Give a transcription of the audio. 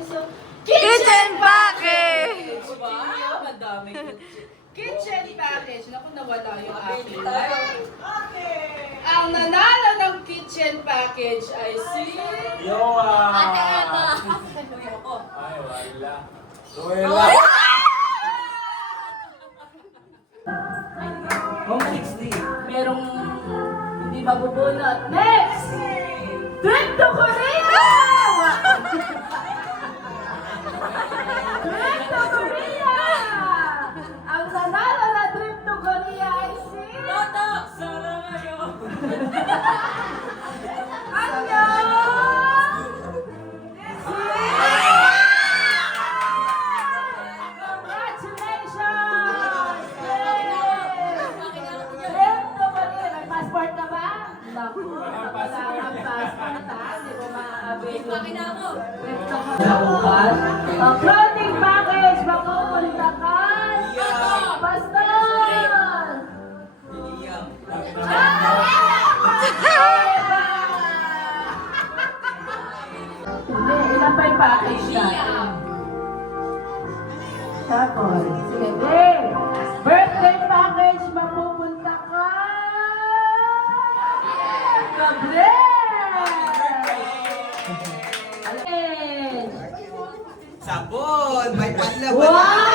isang Kitchen package! Wow, madami. Kitchen package. Naku, nawala yung akin. Ang nanalo ng kitchen package ay si... Yowa! Ate Eva! Ay, wala. Luwela! Home 60. Merong hindi mabubunot. Next! Trip to Korea! Trip to Korea! Ang nanalo na trip to Korea ay si... Toto! Sara ngayon! Ano? Congratulations! Trip to Korea. May passport ka ba? Naku, wala kang passport ha. Hindi mo ma-avail. Pakina mo! Trip to Korea. Ang clothing package, mapupunta ka. Pastor! Hindi, ilan pa yung package natin? Tapos, sige, Dave! Birthday package, mapupunta ka! Gabriel! Sabon! May panlaban! Wow!